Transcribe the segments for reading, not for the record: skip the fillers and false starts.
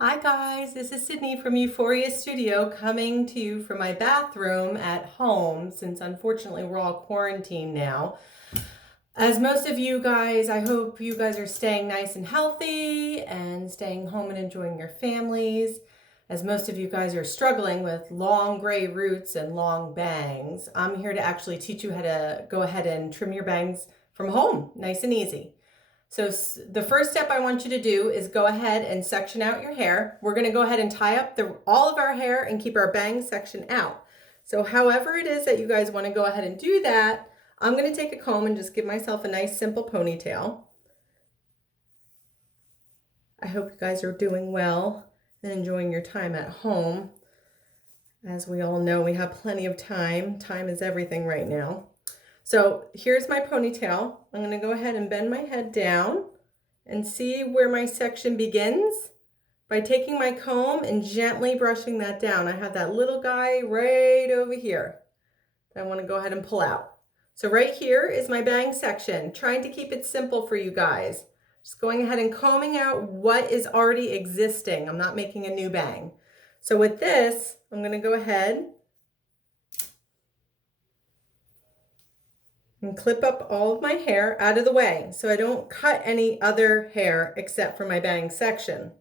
Hi guys, this is Sydney from Euphoria Studio coming to you from my bathroom at home since unfortunately we're all quarantined now. As most of you guys, I hope you guys are staying nice and healthy and staying home and enjoying your families. As most of you guys are struggling with long gray roots and long bangs, I'm here to actually teach you how to go ahead and trim your bangs from home, nice and easy. So the first step I want you to do is go ahead and section out your hair. We're gonna go ahead and tie up all of our hair and keep our bang section out. So however it is that you guys wanna go ahead and do that, I'm gonna take a comb and just give myself a nice simple ponytail. I hope you guys are doing well and enjoying your time at home. As we all know, we have plenty of time. Time is everything right now. So here's my ponytail. I'm gonna go ahead and bend my head down and see where my section begins by taking my comb and gently brushing that down. I have that little guy right over here that I wanna go ahead and pull out. So right here is my bang section, trying to keep it simple for you guys. Just going ahead and combing out what is already existing. I'm not making a new bang. So with this, I'm gonna go ahead and clip up all of my hair out of the way so I don't cut any other hair except for my bang section.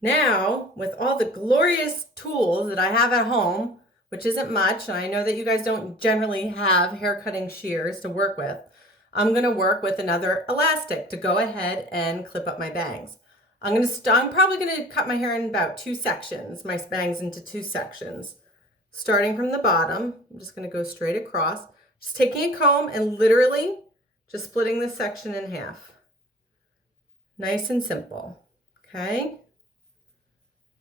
Now, with all the glorious tools that I have at home, which isn't much, and I know that you guys don't generally have hair cutting shears to work with, I'm gonna work with another elastic to go ahead and clip up my bangs. I'm probably gonna cut my hair in about 2 sections, my bangs into 2 sections. Starting from the bottom, I'm just gonna go straight across. Just taking a comb and literally just splitting this section in half. Nice and simple, okay?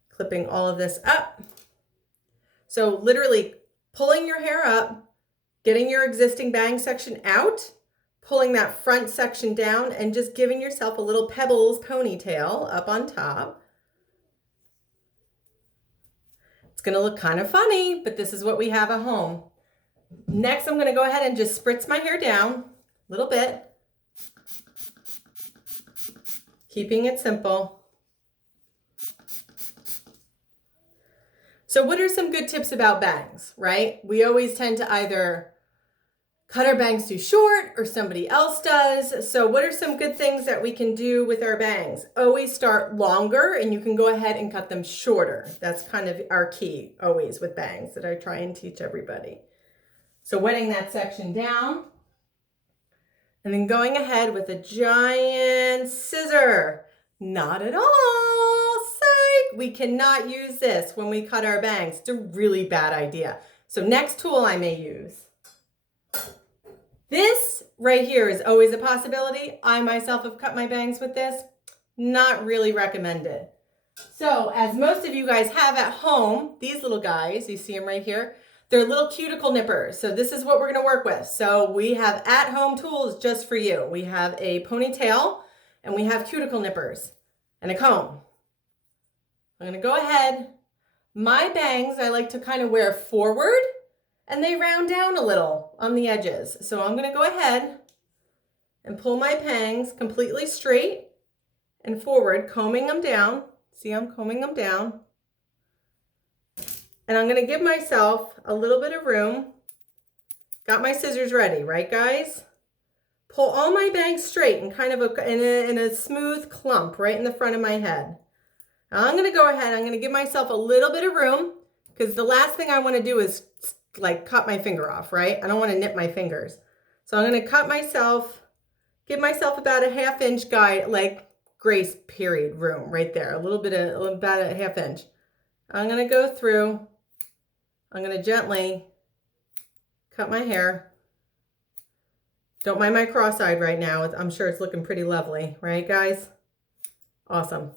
Clipping all of this up. So literally pulling your hair up, getting your existing bang section out, pulling that front section down and just giving yourself a little pebbles ponytail up on top. It's gonna look kind of funny, but this is what we have at home. Next, I'm gonna go ahead and just spritz my hair down a little bit, keeping it simple. So what are some good tips about bangs, right? We always tend to either cut our bangs too short or somebody else does. So what are some good things that we can do with our bangs? Always start longer and you can go ahead and cut them shorter. That's kind of our key always with bangs that I try and teach everybody. So wetting that section down and then going ahead with a giant scissor. Not at all, psych. We cannot use this when we cut our bangs. It's a really bad idea. So next tool I may use. This right here is always a possibility. I myself have cut my bangs with this. Not really recommended. So as most of you guys have at home, these little guys, you see them right here, they're little cuticle nippers. So this is what we're gonna work with. So we have at-home tools just for you. We have a ponytail and we have cuticle nippers and a comb. I'm gonna go ahead. My bangs, I like to kind of wear forward and they round down a little on the edges. So I'm gonna go ahead and pull my bangs completely straight and forward, combing them down. See, I'm combing them down. And I'm gonna give myself a little bit of room. Got my scissors ready, right guys? Pull all my bangs straight and kind of in a smooth clump right in the front of my head. Now I'm gonna go ahead, I'm gonna give myself a little bit of room because the last thing I wanna do is like cut my finger off, right? I don't wanna nip my fingers. So I'm gonna cut myself, give myself about a ½ inch guide, like grace period room right there, about a ½ inch. I'm gonna go through, I'm gonna gently cut my hair. Don't mind my cross-eyed right now. I'm sure it's looking pretty lovely, right guys? Awesome.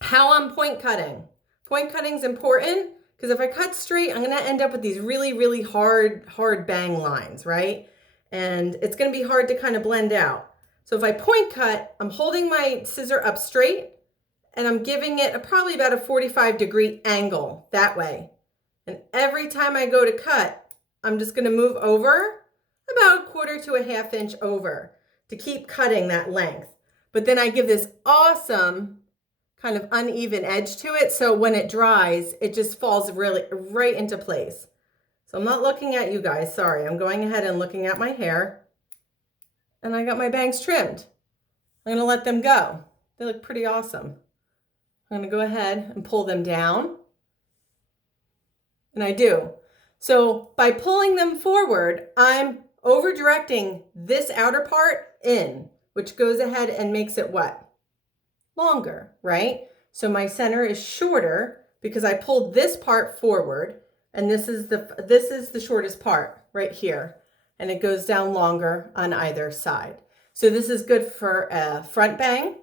How I'm point cutting. Point cutting is important because if I cut straight, I'm gonna end up with these really, really hard bang lines, right? And it's gonna be hard to kind of blend out. So if I point cut, I'm holding my scissor up straight and I'm giving it probably about a 45-degree angle that way. And every time I go to cut, I'm just gonna move over about 1/4 to a ½ inch over to keep cutting that length. but then I give this awesome kind of uneven edge to it. So when it dries, it just falls really right into place. So I'm not looking at you guys, sorry. I'm going ahead and looking at my hair. And I got my bangs trimmed. I'm gonna let them go. They look pretty awesome. I'm gonna go ahead and pull them down. And I do. So by pulling them forward, I'm over directing this outer part in, which goes ahead and makes it what? Longer, right? So my center is shorter because I pulled this part forward, and this is the shortest part right here, and it goes down longer on either side. So this is good for a front bang.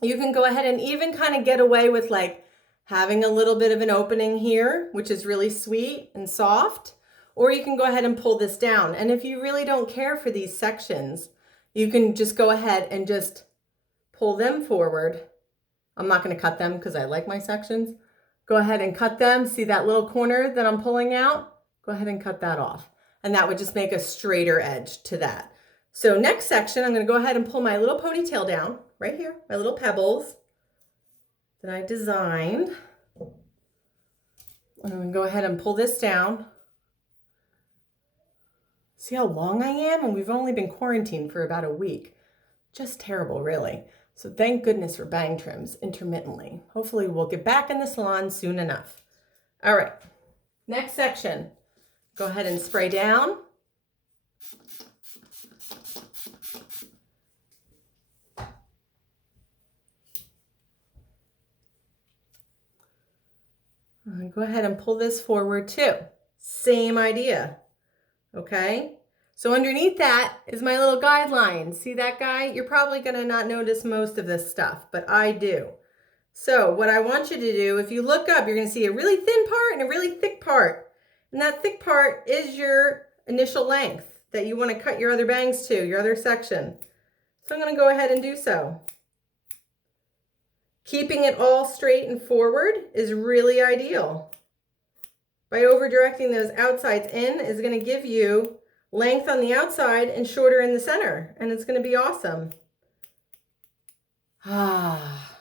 You can go ahead and even kind of get away with like having a little bit of an opening here, which is really sweet and soft, or you can go ahead and pull this down. And if you really don't care for these sections, you can just go ahead and just pull them forward. I'm not going to cut them because I like my sections. Go ahead and cut them. See that little corner that I'm pulling out? Go ahead and cut that off. And that would just make a straighter edge to that. So next section, I'm going to go ahead and pull my little ponytail down right here, my little pebbles that I designed. I'm going to go ahead and pull this down. See how long I am? And we've only been quarantined for about a week. Just terrible, really. So thank goodness for bang trims intermittently. Hopefully we'll get back in the salon soon enough. All right, next section. Go ahead and spray down. Go ahead and pull this forward too. Same idea, okay? So underneath that is my little guideline. See that guy? You're probably gonna not notice most of this stuff, but I do. So what I want you to do, if you look up, you're gonna see a really thin part and a really thick part. And that thick part is your initial length that you wanna cut your other bangs to, your other section. So I'm gonna go ahead and do so. Keeping it all straight and forward is really ideal. By over directing those outsides in is gonna give you length on the outside and shorter in the center, and it's gonna be awesome. Ah,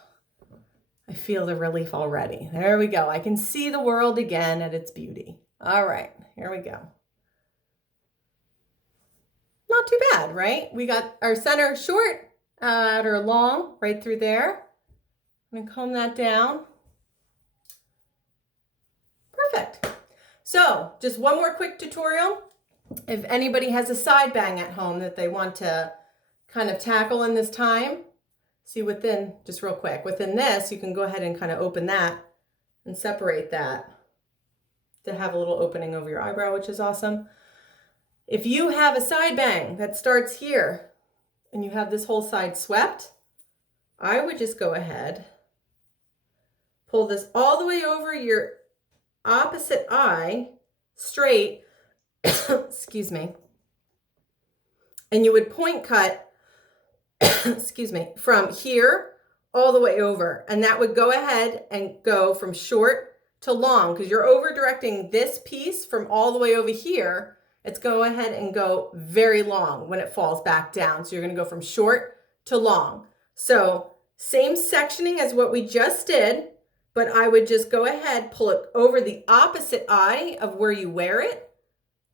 I feel the relief already. There we go. I can see the world again at its beauty. All right, here we go. Not too bad, right? We got our center short, outer long, right through there. I'm gonna comb that down. Perfect. So just one more quick tutorial. If anybody has a side bang at home that they want to kind of tackle in this time, see within, just real quick, within this, you can go ahead and kind of open that and separate that to have a little opening over your eyebrow, which is awesome. If you have a side bang that starts here and you have this whole side swept, I would just go ahead, pull this all the way over your opposite eye, straight, excuse me, and you would point cut, excuse me, from here all the way over, and that would go ahead and go from short to long because you're over directing this piece from all the way over here. It's go ahead and go very long when it falls back down. So you're going to go from short to long. So same sectioning as what we just did, but I would just go ahead, pull it over the opposite eye of where you wear it,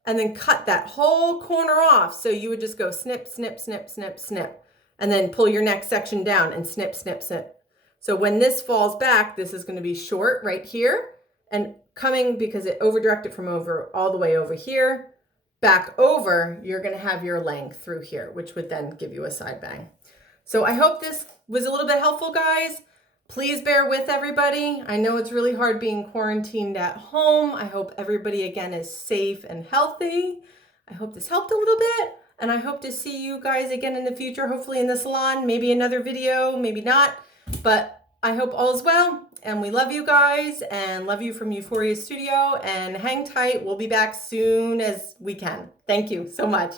and then cut that whole corner off. So you would just go snip, snip, snip, snip, snip, and then pull your next section down and snip, snip, snip. So when this falls back, this is going to be short right here, and coming, because it over directed from over all the way over here, back over, you're going to have your length through here, which would then give you a side bang. So I hope this was a little bit helpful, guys. Please bear with everybody. I know it's really hard being quarantined at home. I hope everybody again is safe and healthy. I hope this helped a little bit, and I hope to see you guys again in the future, hopefully in the salon, maybe another video, maybe not, but I hope all is well, and we love you guys and love you from Euphoria Studio, and hang tight. We'll be back soon as we can. Thank you so much.